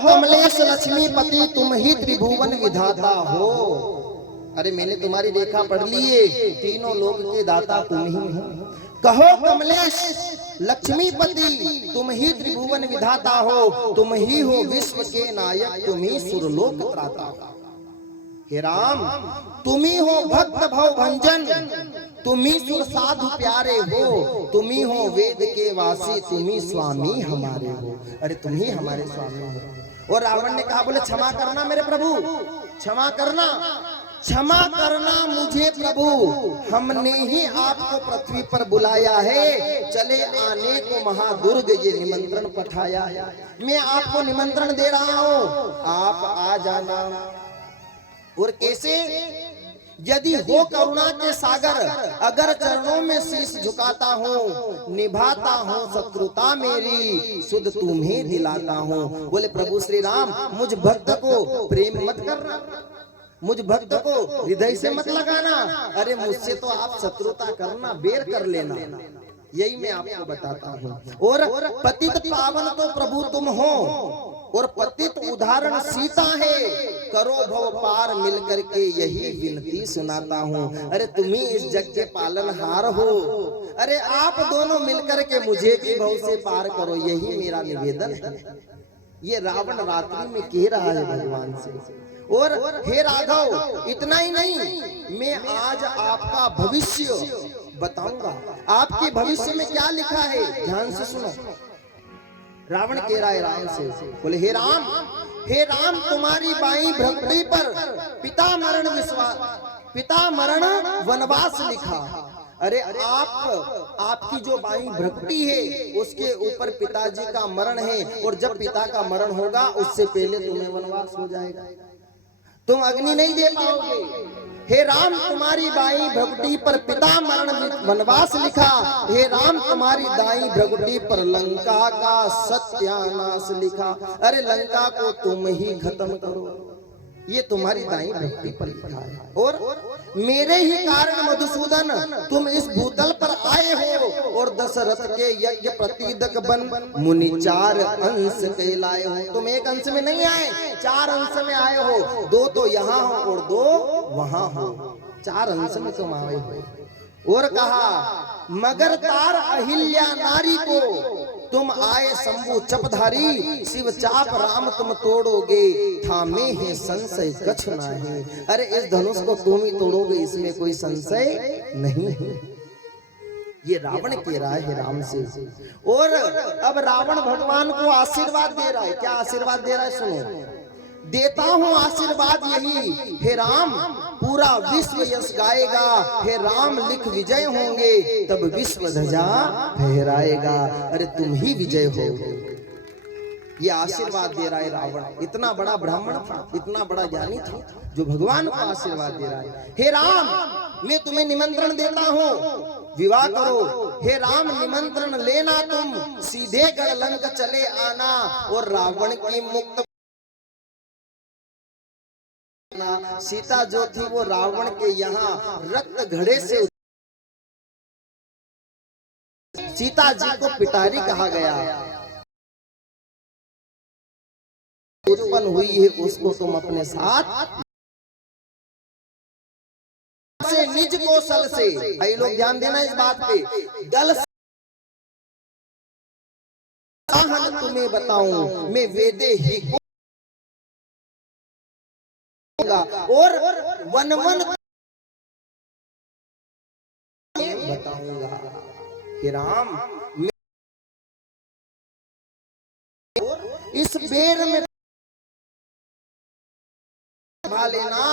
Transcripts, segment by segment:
कमलेश लक्ष्मीपति तुम ही त्रिभुवन विधाता हो। अरे मैंने तुम्हारी रेखा पढ़ ली है, तीनों लोक के दाता तुम ही हो। कहो कमलेश लक्ष्मीपति तुम ही त्रिभुवन विधाता हो, तुम ही हो विश्व के नायक, तुम ही सुरलोक त्राता हो। हे राम तुम ही हो भक्त भव भंजन, तुम ही सुर साधु प्यारे हो, तुम ही हो वेद के वासी, तुम ही स्वामी हमारे हो। अरे तुम ही हमारे स्वामी हो। और रावण ने कहा, बोले क्षमा करना मेरे प्रभु, क्षमा करना, क्षमा करना मुझे प्रभु, हमने ही आपको पृथ्वी पर बुलाया है, चले आने को महादुर्ग ये निमंत्रण पठाया है। मैं आपको निमंत्रण दे रहा हूँ, आप आ जाना। और कैसे? यदि हो करुणा के सागर, अगर चरणों में शीश झुकाता हूँ, निभाता हूँ शत्रुता मेरी, सुध तुम्हें दिलाता हूँ। बोले प्रभु श्री राम मुझ भक्त को प्रेम मत करना, मुझ भक्त को हृदय से मत लगाना, अरे मुझसे तो आप शत्रुता करना, बेर कर लेना, यही मैं आपको बताता हूँ। और पतित पावन तो प्रभु तुम हो, और पतित उदाहरण सीता है, करो भव पार मिलकर के यही विनती सुनाता हूँ। अरे तुम ही इस जग के पालनहार हो, अरे आप दोनों मिलकर के मुझे भी भव से पार करो, यही मेरा निवेदन है। ये रावण रात्रि में कह रहा है भगवान से। और हे राघव इतना ही नहीं, मैं आज आपका भविष्य बताऊंगा। आपके भविष्य में क्या लिखा है, ध्यान से सुनो। रावण कह रहा है राम से, बोले हे राम तुम्हारी बाई भक्ति पर पिता मरण वनवास लिखा। अरे आपकी जो बाई भक्ति है उसके ऊपर पिताजी का मरण है, और जब पिता का मरण होगा उससे पहले तुम्हें वनवास हो जाएगा, तुम अग्नि नहीं दे पाओगे। हे राम तुम्हारी बाई भ्रगुटी पर पिता मरण वनवास लिखा, हे राम तुम्हारी दाई भ्रगुटी पर लंका का सत्यानाश लिखा। अरे लंका को तुम ही खत्म करो, ये तुम्हारी दाई भक्ति पर लिखा है। और मेरे ही कारण मधुसूदन तुम इस भूतल पर आए हो, और दशरथ के यज्ञ प्रतिदक बन मुनि 4 अंश कहलाए हो। तुम एक अंश में नहीं आए, 4 अंश में आए हो, 2 तो यहाँ हो और 2 वहां हो, 4 अंश में तुम आए हो। और कहा मगर तार अहिल्या नारी को तुम आए शंभु चपधारी, शिव चाप राम तुम तोड़ोगे, थामे है संशय कछ नहीं। अरे इस धनुष को तुम ही तोड़ोगे, इसमें कोई संशय नहीं है। ये रावण कह रहा है राम से। और अब रावण भगवान को आशीर्वाद दे रहा है। क्या आशीर्वाद दे रहा है, सुनो। देता हूँ आशीर्वाद यही, हे राम पूरा विश्व यश गाएगा, हे राम लिख विजय होंगे, तब विश्व ध्वजा फहराएगा। अरे तुम ही विजय होगे, ये आशीर्वाद दे रहा है रावण। इतना बड़ा ब्राह्मण था, इतना बड़ा ज्ञानी था, जो भगवान को आशीर्वाद दे रहा है। हे राम मैं तुम्हें निमंत्रण देता हूँ, विवाह करो। हे राम निमंत्रण लेना तुम, सीधे गढ़लंक चले आना, और रावण की मुक्त सीता जो थी वो रावण के यहाँ रक्त घड़े से, सीता जी को पिटारी कहा गया, उत्पन्न हुई है, उसको तुम अपने साथ से निज कौशल से, भाई लोग ध्यान देना इस बात पे, दल तुम्हें बताऊं मैं वेदे ही और वन वन बताऊंगा। हे राम इस बेर में भा लेना,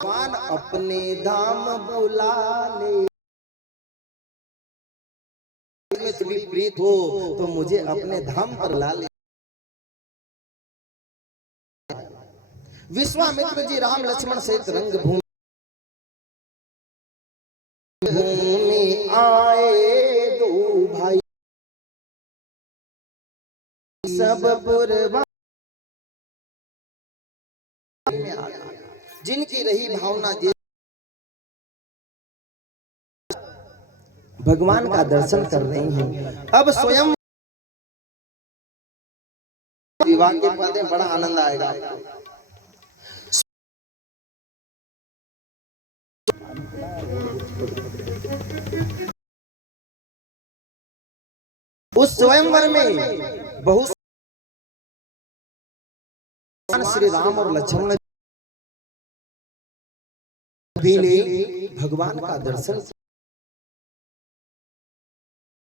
भगवान अपने धाम बुला ले। में तुम्हें प्रीत हो तो मुझे अपने धाम पर ला ले। विश्वामित्र जी राम लक्ष्मण सहित रंग भूमि आए, 2 भाई सब पुरवा जिनकी रही भावना, भगवान का दर्शन कर रही हैं। अब स्वयं विवाह के पद में बड़ा आनंद आएगा। उस स्वयंवर में बहुत श्री राम और लक्ष्मण भी ने भगवान का दर्शन।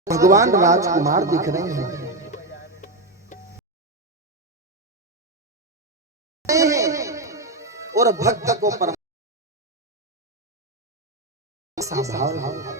भगवान राजकुमार दिख रहे हैं और भक्त को परम भाव